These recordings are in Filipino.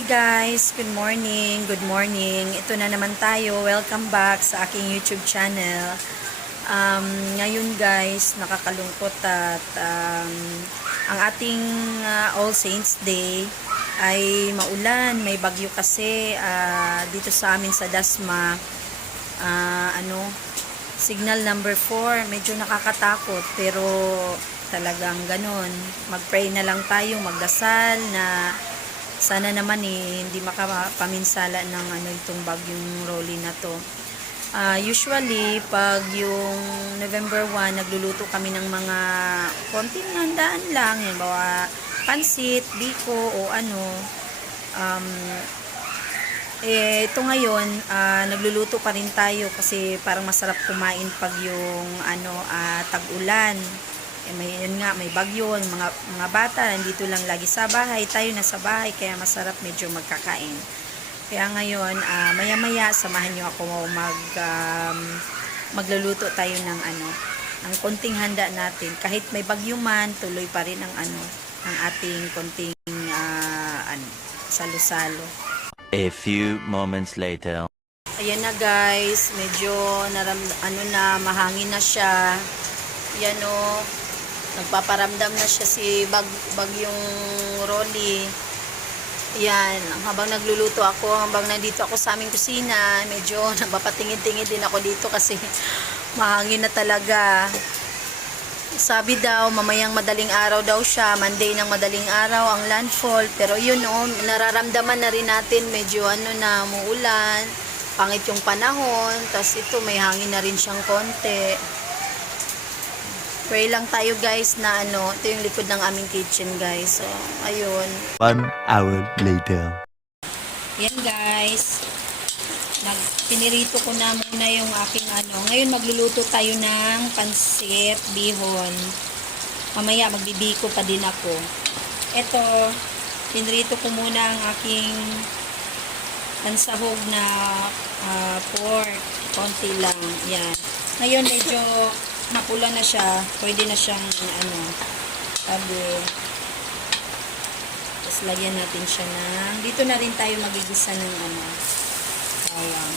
Hi guys! Good morning! Good morning! Ito na naman tayo. Welcome back sa aking YouTube channel. Ngayon guys, nakakalungkot at ang ating All Saints Day ay maulan. May bagyo kasi dito sa amin sa Dasma. Signal number 4. Medyo nakakatakot pero talagang ganun. Mag-pray na lang tayo, magdasal na sana naman hindi makapaminsala ng itong bagyong Rolly na to. Usually, pag yung November 1, nagluluto kami ng mga konting handaan lang. Yan, bawa pansit, biko, o ito ngayon, nagluluto pa rin tayo kasi parang masarap kumain pag yung tag-ulan. May bagyo, mga bata nandito lang lagi sa bahay, tayo nasa bahay, kaya masarap medyo magkakain. Kaya ngayon, maya-maya samahan niyo ako magluluto tayo ng konting handa natin. Kahit may bagyo man, tuloy pa rin ang ating konting salo-salo. A few moments later. Ayan na guys, medyo mahangin na siya. Yan nagpaparamdam na siya si bagyong Rolly. Yan, habang nagluluto ako, habang nandito ako sa aming kusina, medyo nagpapatingin-tingin din ako dito kasi mahangin na talaga. Sabi daw, mamayang madaling araw daw siya, Monday ng madaling araw ang landfall. Pero yun nararamdaman na rin natin, medyo muulan, pangit yung panahon, tas ito may hangin na rin siyang konti. Pray lang tayo guys na ito yung likod ng aming kitchen guys. So, ayun. 1 hour later. Yan guys. Pinirito ko na muna yung aking Ngayon magluluto tayo ng pansit, bihon. Mamaya magbibiko pa din ako. Ito, pinirito ko muna ang aking pansahog na pork. Konti lang. Yan. Ngayon medyo napula na siya, pwede na siyang sabi. Tapos lagyan natin siya dito na rin tayo magigisa ng bawang.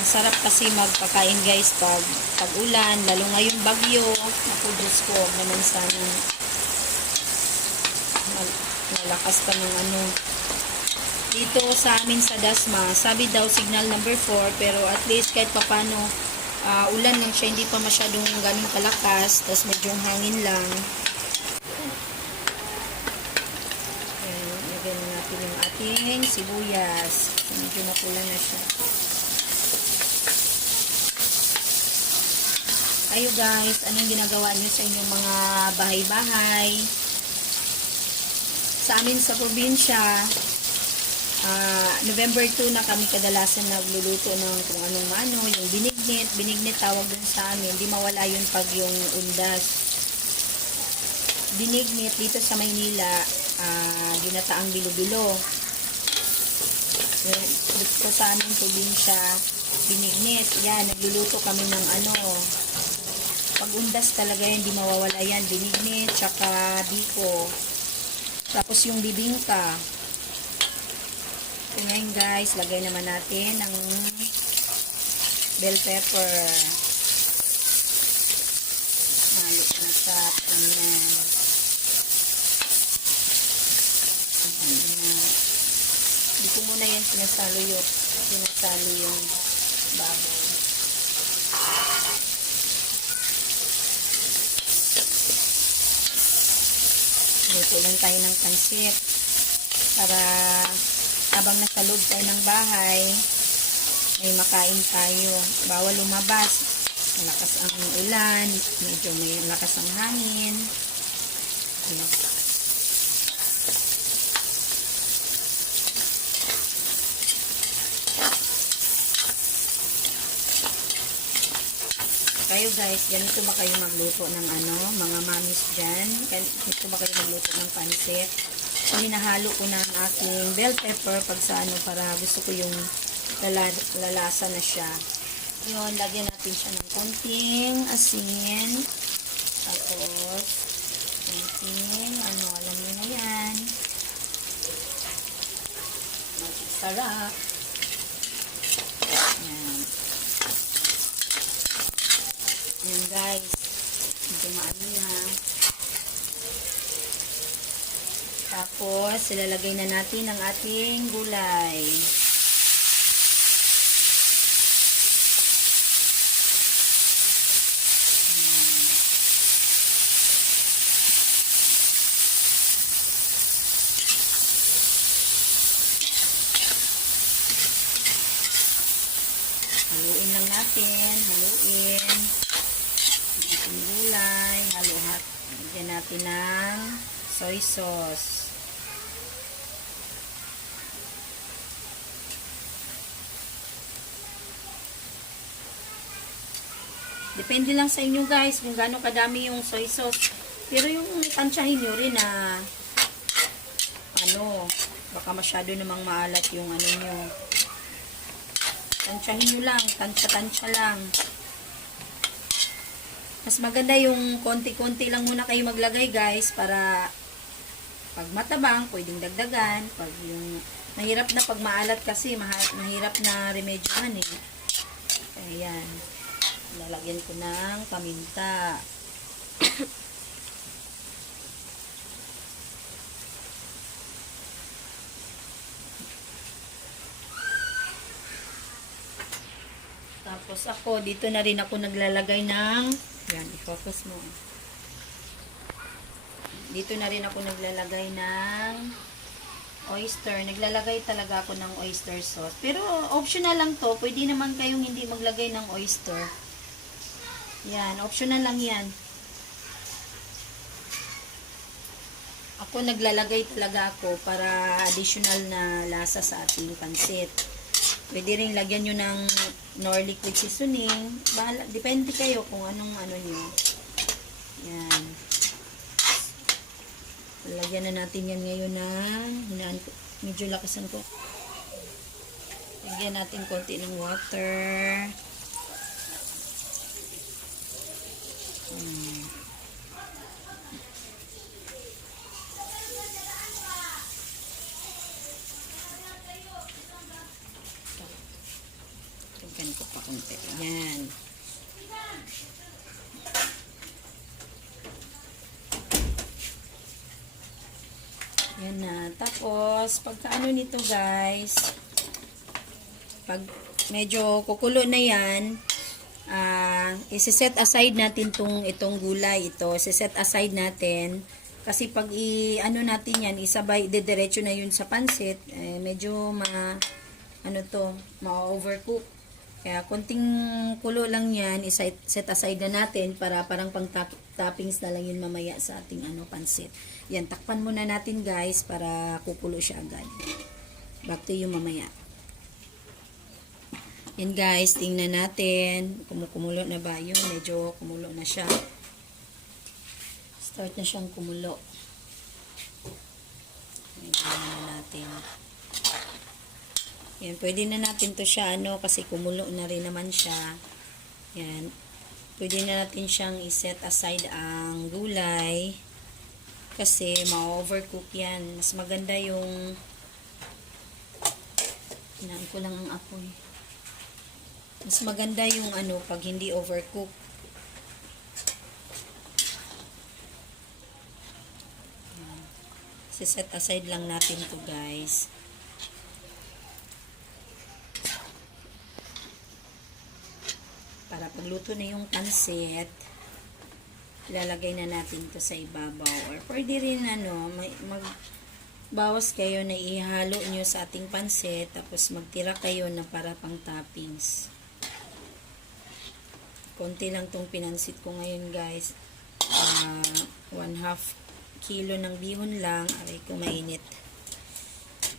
Masarap kasi magpakain guys pag ulan, lalo ngayong bagyo. Naku, Diyos ko, naman sana malakas pa ng dito sa amin sa Dasma. Sabi daw signal number 4, pero at least kahit papano ulan lang siya, hindi pa masyadong ganun kalakas, tapos medyo hangin lang. Ayan, lagyan natin yung ating sibuyas. Medyo napula na siya. Ayo guys, anong ginagawa niyo sa inyong mga bahay-bahay? Sa amin sa probinsya, November 2 na kami kadalasan nagluluto ng kung anong yung binignit tawag dun sa amin, di mawala yun pag yung undas. Binignit dito sa Maynila, ginataang bilo-bilo. Dito sa amin probinsya, binignit. Yan, nagluluto kami ng pag undas talaga yan, di mawawala yan, binignit, tsaka biko. Tapos yung bibingka. So ngayon guys, lagay naman natin ng bell pepper. Halo na sa ayan. Hindi ko muna yan sinasalo yung baboy. Luto lang tayo ng pansit para habang nasa loob tayo ng bahay may makain tayo. Bawal lumabas, malakas ang ulan, medyo may lakas ang hangin. Kayo guys, ganito ba kayo magluto ng mga mamis dyan? Ganito ba kayo magluto ng pansit? So, hinahalo ko na ang aking bell pepper para gusto ko yung lalasa na siya. Yun, lagyan natin siya ng konting asin. Tapos, konting, alam mo na yan. Sarap. Yan. Yan guys. Medyo maano na. Tapos, ilalagay na natin ang ating gulay. Haluin lang natin. Haluin. Ang ating gulay. Haluhat. Lagyan natin ng soy sauce. Depende lang sa inyo guys kung gaano kadami yung soy sauce. Pero yung tansyahin nyo rin na baka masyado namang maalat yung nyo. Tansyahin nyo lang. Tansya lang. Mas maganda yung konti-konti lang muna kayo maglagay guys para pag matabang, pwedeng dagdagan. Pag yung mahirap na pag maalat kasi, mahirap na remedyohan eh. Ayan. Lalagyan ko ng paminta. Tapos ako, dito na rin ako naglalagay ng, yan, i-focus mo. Dito na rin ako naglalagay ng oyster. Naglalagay talaga ako ng oyster sauce. Pero optional lang to. Pwede naman kayong hindi maglagay ng oyster. Yan, optional lang yan. Ako naglalagay talaga ako para additional na lasa sa ating pansit. Pwede rin lagyan nyo ng nor liquid seasoning. Depende kayo kung anong nyo. Yan. Lagyan na natin yan ngayon ng medyo lakasan ko. Lagyan natin konti ng water. Lagyan ko pa konti. Yan. Yan na. Tapos, pagka nito guys, pag medyo kukulo na yan, isi-set aside natin itong gulay ito. Isi-set aside natin. Kasi pag natin yan, isabay, diretso na yun sa pansit, medyo ma-overcook. Kaya konting kulo lang yan, set aside na natin para parang pang toppings na lang yun mamaya sa ating pansit. Yan, takpan muna natin guys para kukulo siya agad. Back to you mamaya. Yan guys, tingnan natin. Kumulo na ba yun? Medyo kumulo na siya. Start na siyang kumulo. Tingnan na natin. Yan, pwede na natin to siya, kasi kumulo na rin naman siya. Yan. Pwede na natin siyang iset aside ang gulay. Kasi, ma-overcook yan. Mas maganda yung hinaan ko lang ang apoy. Mas maganda yung pag hindi overcook. Yan. Set aside lang natin to guys. Para pagluto na yung pansit, ilalagay na natin to sa ibabaw. Or pwede rin magbawas kayo na ihalo nyo sa ating pansit, tapos magtira kayo na para pang toppings. Konti lang tong pinansit ko ngayon guys. 1/2 kilo ng bihon lang. Aray ko, mainit.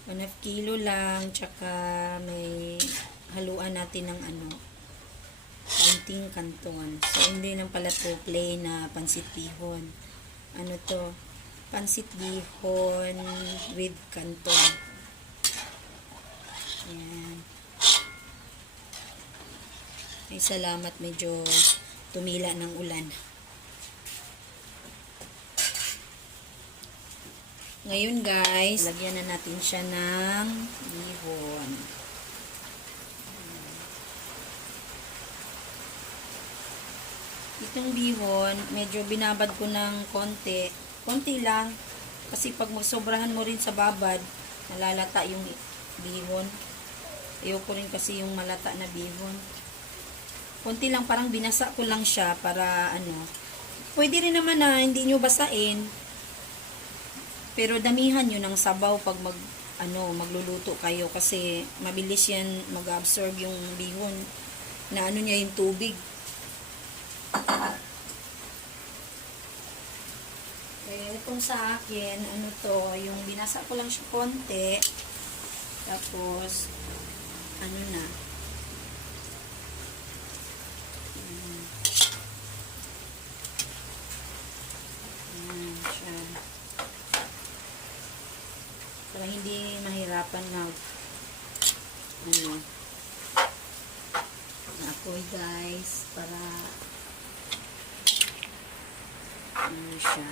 1/2 kilo lang, tsaka may haluan natin ng kaunting kanton. So, hindi lang pala to plain na pansit bihon. To? Pansit bihon with kanton. Ayan. Ay salamat, medyo tumila ng ulan. Ngayon guys, lagyan na natin siya ng bihon. Itong bihon, medyo binabad ko ng konti. Konti lang. Kasi pag magsobrahan mo rin sa babad, nalalata yung bihon. Ayoko rin kasi yung malata na bihon. Konti lang, parang binasa ko lang siya para ano. Pwede rin naman na hindi nyo basain. Pero damihan nyo ng sabaw pag magluluto kayo kasi mabilis yan mag-absorb yung bihon na ano niya yung tubig. Kaya itong sa akin, yung binasa ko lang siya konti. Tapos, na. Siya. Para hindi mahirapan na apoy guys, para siya.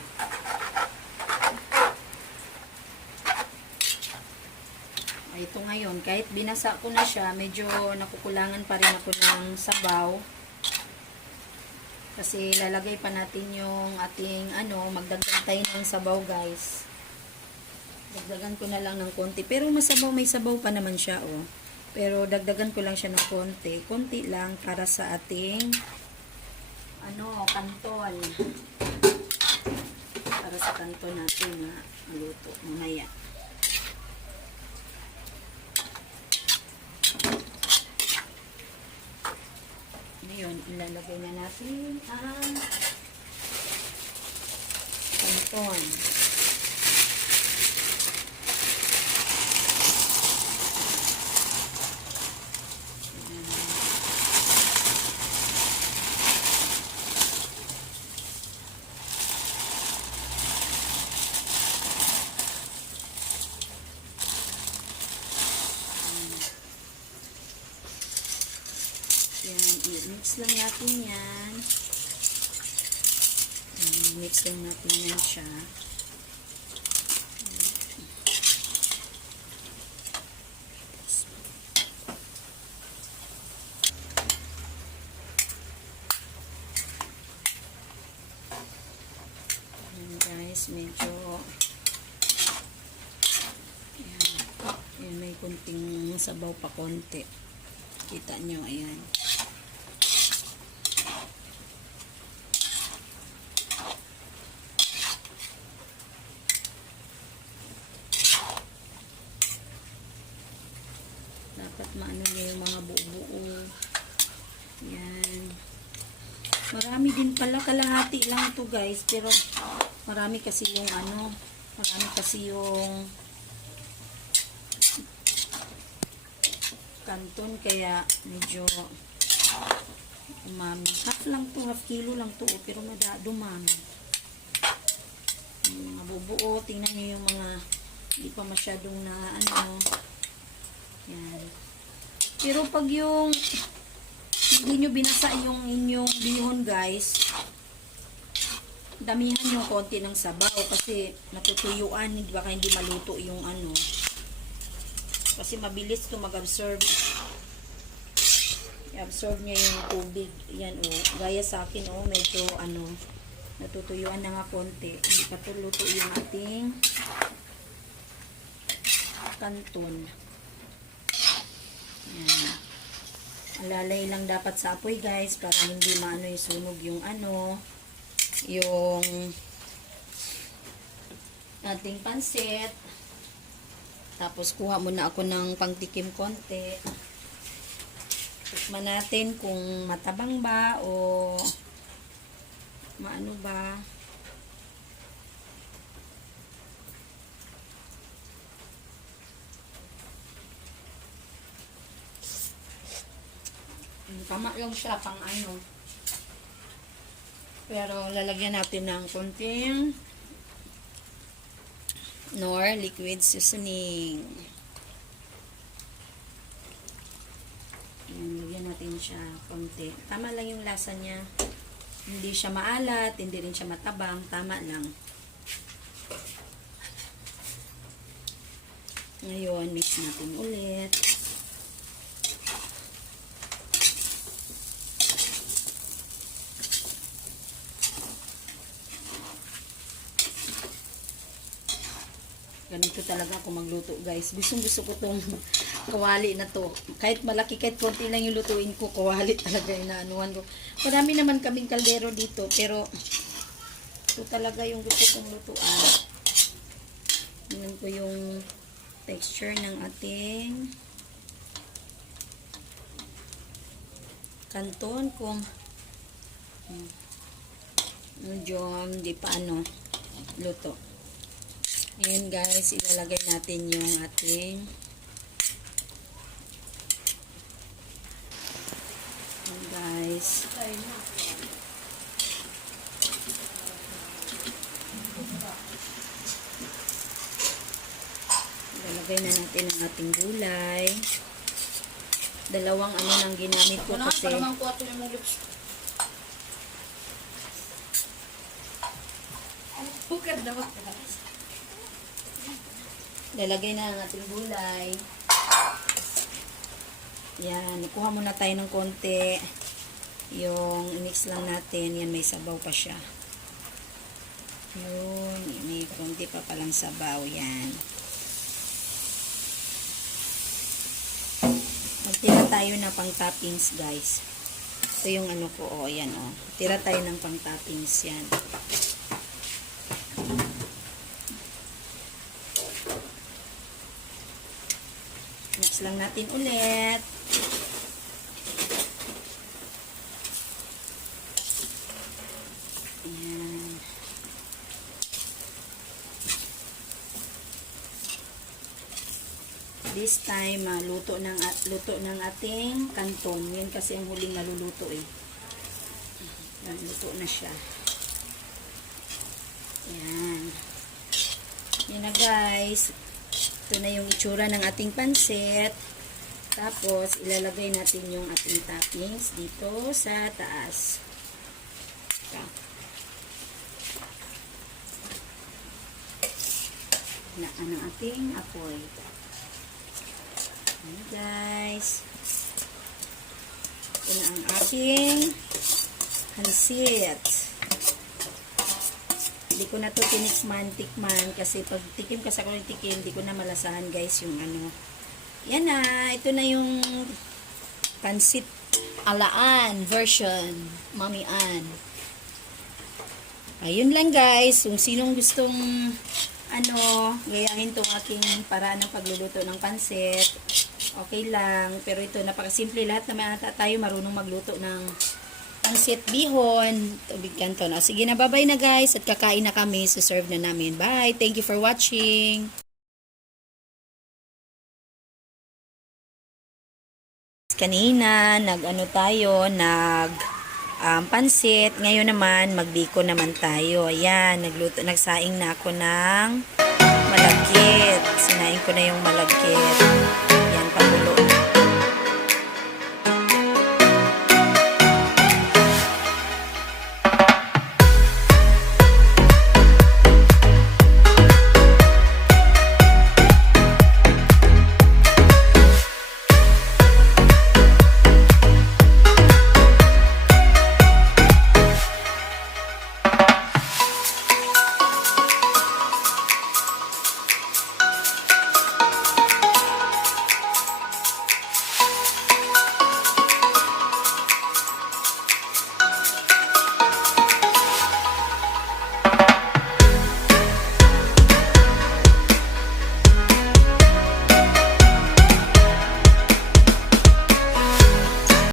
Ito ngayon, kahit binasa ko na siya, medyo nakukulangan pa rin ako ng sabaw. Kasi lalagay pa natin yung ating magdagdag tayo ng sabaw guys. Dagdagan ko na lang ng konti. Pero may sabaw pa naman siya oh. Pero dagdagan ko lang siya ng konti. Konti lang para sa ating kanton. Para sa kanton natin na maluto mamaya. Ngayon, ilalagay na natin ang kanton. I-mix lang natin yan. Mix lang natin yan siya. Ayan guys, medyo ayan, may kunting sabaw pa konti. Kita nyo, ayan. Dapat maano niya yung mga buo-buo. Yan. Marami din pala, kalahati lang ito guys. Pero marami kasi yung kanton, kaya medyo umami. Half kilo lang to, pero dumami. Yung mga bubuo, tingnan niyo yung mga hindi pa masyadong na yan. Pero pag yung hindi nyo binasa yung inyong bihon guys, damihan yung konti ng sabaw kasi matutuyuan, baka hindi maluto yung kasi mabilis ito mag-absorb. I-absorb niya yung tubig. Yan gaya sa akin medyo natutuyuan na nga konti. Hindi pa ito luto yung ating kanton. Yan. Alalay lang dapat sa apoy guys para hindi isunog yung yung ating pansit. Tapos kuha muna ako ng pangtikim konti. Tikman natin kung matabang ba o maano ba. Tama lang siya pang pero lalagyan natin ng konting Knorr liquid seasoning. Ayan, lagyan natin siya konti. Tama lang yung lasa niya. Hindi siya maalat, hindi rin siya matabang. Tama lang. Ngayon, mix natin ulit. Ganito talaga ako magluto, guys. Gusto ko tong kawali na to. Kahit malaki, kahit konti lang yung lutuin ko, kawali talaga yung naanuhan ko. Marami naman kaming kaldero dito, pero ito talaga yung gusto kong lutuan. Tingnan ko yung texture ng ating kanton kung medyo hindi pa luto. Ayan guys, ilalagay natin yung ating guys. Ilalagay na natin ang ating gulay. Dalawang nang ginamit ko kasi lalagay na ang ating gulay. Yan, nakuha muna tayo ng konti. Yung mix lang natin, yan may sabaw pa siya. Yun, may konti pa palang sabaw, yan. Magtira tayo ng pang toppings, guys. Ito yung ko, yan Tira tayo ng pang toppings, yan. Mix lang natin ulit. Ayan. This time, luto ng ating kanton. Yan kasi ang huling maluluto eh. Yan, luto na siya. Yan. Yan na guys. Ito na yung itsura ng ating pansit. Tapos, ilalagay natin yung ating toppings dito sa taas. Ito. Na ang ating apoy. Ayan guys. Ito na ang ating pansit. Hindi ko na to tikman kasi pag tikim kasi ako ng tikim, hindi ko na malasahan guys yung Yan na, ito na yung pansit alaan version, Mami Ann. Ayun lang guys, kung sinong gustong gayahin tong aking paraan ng pagluluto ng pansit, okay lang. Pero ito, napakasimple, lahat naman ata tayo marunong magluto ng pansit bihon, tubig kanton. Sige na, bye-bye na guys. At kakain na kami. Serve na namin. Bye. Thank you for watching. Kanina, tayo, pansit. Ngayon naman, magbiko naman tayo. Ayan, nagsaing na ako ng malagkit. Sinaing ko na yung malagkit.